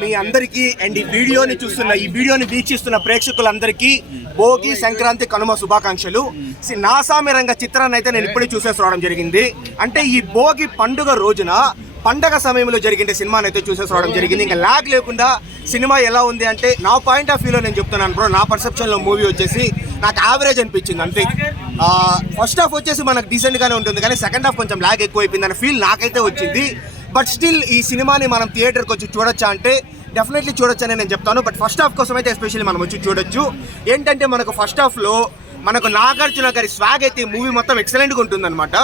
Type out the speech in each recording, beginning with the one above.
మీ అందరికీ అండ్ ఈ వీడియోని వీక్షిస్తున్న ప్రేక్షకులందరికీ భోగి సంక్రాంతి కనుమ శుభాకాంక్షలు. నాసామి రంగ చిత్రాన్ని అయితే నేను ఇప్పుడే చూసేసి రావడం జరిగింది. అంటే ఈ భోగి పండుగ రోజున పండగ సమయంలో జరిగిన సినిమాని అయితే చూసేసి రావడం జరిగింది. ఇంకా లాగ్ లేకుండా సినిమా ఎలా ఉంది అంటే నా పాయింట్ ఆఫ్ వ్యూలో నేను చెప్తున్నాను బ్రో. నా పర్సెప్షన్లో మూవీ వచ్చేసి నాకు యావరేజ్ అనిపించింది అంతే. ఫస్ట్ హాఫ్ వచ్చేసి మనకు డీసెంట్గానే ఉంటుంది, కానీ సెకండ్ హాఫ్ కొంచెం లాగ్ ఎక్కువ అయిపోయింది అనే ఫీల్ నాకైతే వచ్చింది. బట్ స్టిల్ ఈ సినిమాని మనం థియేటర్కి వచ్చి చూడొచ్చా అంటే డెఫినెట్లీ చూడొచ్చని నేను చెప్తాను. బట్ ఫస్ట్ హాఫ్ కోసం అయితే ఎస్పెషల్లీ మనం వచ్చి చూడొచ్చు. ఏంటంటే మనకు ఫస్ట్ హాఫ్లో మనకు నాగార్జున గారి స్వాగ్ అయితే మూవీ మొత్తం ఎక్సలెంట్గా ఉంటుంది అనమాట.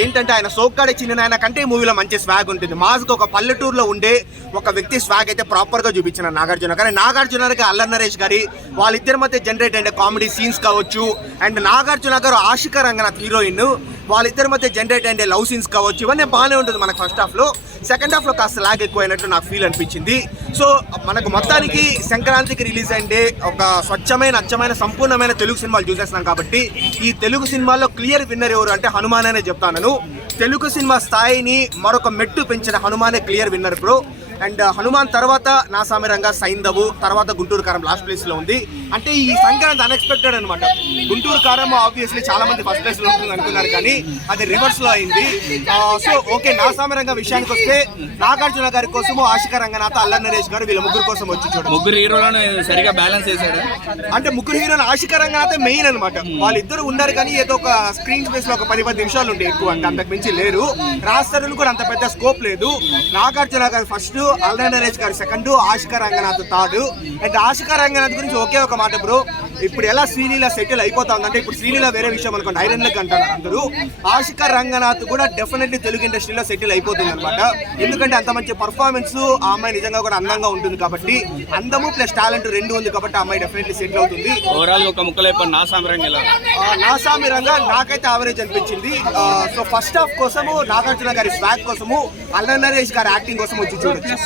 ఏంటంటే ఆయన సోక్కాడే చిన్న ఆయన కంటే మూవీలో మంచి స్వాగ్ ఉంటుంది. మాస్గా ఒక పల్లెటూరులో ఉండే ఒక వ్యక్తి స్వాగ్ అయితే ప్రాపర్గా చూపించిన నాగార్జున గారి. నాగార్జున గారికి అల్లరి నరేష్ గారి వాళ్ళిద్దరి మధ్య జనరేట్ అయిన కామెడీ సీన్స్ కావచ్చు, అండ్ నాగార్జున గారు ఆశిక రంగనాథ్ హీరోయిన్ వాళ్ళిద్దరి మధ్య జనరేట్ అయ్యే లవ్ సీన్స్ కావచ్చు, ఇవన్నీ బాగానే ఉంటుంది మనకు ఫస్ట్ హాఫ్లో. సెకండ్ హాఫ్లో కాస్త లాగ్ ఎక్కువ అయినట్టు నాకు ఫీల్ అనిపించింది. సో మనకు మొత్తానికి సంక్రాంతికి రిలీజ్ అయ్యే ఒక స్వచ్ఛమైన అచ్చమైన సంపూర్ణమైన తెలుగు సినిమాలు చూసేస్తున్నాం కాబట్టి ఈ తెలుగు సినిమాల్లో క్లియర్ విన్నర్ ఎవరు అంటే హనుమాన్ అనే చెప్తాను. తెలుగు సినిమా స్థాయిని మరొక మెట్టు పెంచిన హనుమానే clear winner bro. And Hanuman తర్వాత నాసామి రంగ, సైంధవు, తర్వాత గుంటూరు కారం లాస్ట్ ప్లేస్లో ఉంది. అంటే ఈ సంక్రాంతి అన్ఎక్స్పెక్టెడ్ అనమాట. గుంటూరు కారం ఆబ్వియస్లీ చాలా మంది ఫస్ట్ ప్లేస్లో ఉంటుంది అనుకున్నారు, కానీ అది రివర్స్లో అయింది. సో ఓకే, నాసామి రంగ విషయానికి వస్తే నాగార్జున గారి కోసము ఆశిక రంగనాథ్, అల్లరి నరేష్ గారు వీళ్ళ ముగ్గురు కోసం వచ్చి చూడండి. ముగ్గురు హీరోలను సరిగా బ్యాలెన్స్ చేశాడు. అంటే ముగ్గురు హీరోలు ఆశిక రంగనాథ్ మెయిన్ అనమాట. వాళ్ళిద్దరు ఉన్నారు, కానీ ఏదో ఒక స్క్రీన్ స్పేస్ లో ఒక 10 నిమిషాలు ఉంటాయి ఎక్కువ, అంటే అంతకు మించి లేరు. రాస్తారు కూడా అంత పెద్ద స్కోప్ లేదు. నాగార్జున గారు ఫస్ట్, అల్లరి నరేష్ గారు second, Ashika Ranganath third. And Ashika Ranganath గురించి ఒకే ఒక మాట బ్రో, ఇప్పుడు ఎలా శ్రీలీల సెటిల్ అయిపోతా ఉందంటే, ఇప్పుడు శ్రీలీల వేరే విషయం అనుకోండి, ఐరన్ లెగ్ అంటారు అందరూ. ఆశిక రంగనాథ్ కూడా డెఫినెట్లీ తెలుగు ఇండస్ట్రీలో సెటిల్ అయిపోతుంది అనమాట. ఎందుకంటే అంత మంచి పర్ఫార్మెన్స్ ఆ అమ్మాయి నిజంగా కూడా అందంగా ఉంటుంది కాబట్టి, అందము ప్లస్ టాలెంట్ రెండు ఉంది కాబట్టి ఆ అమ్మాయి డెఫినెట్లీ సెటిల్ అవుతుంది. ఓవరాల్ ఒక ముక్కలైపు నాసామి రంగ నాకైతే యావరేజ్ అనిపించింది. సో ఫస్ట్ హాఫ్ కోసము నాగార్జున గారి స్వాగ్ కోసము, అల్లరి నరేష్ గారి యాక్టింగ్ కోసం వచ్చి చూడొచ్చు.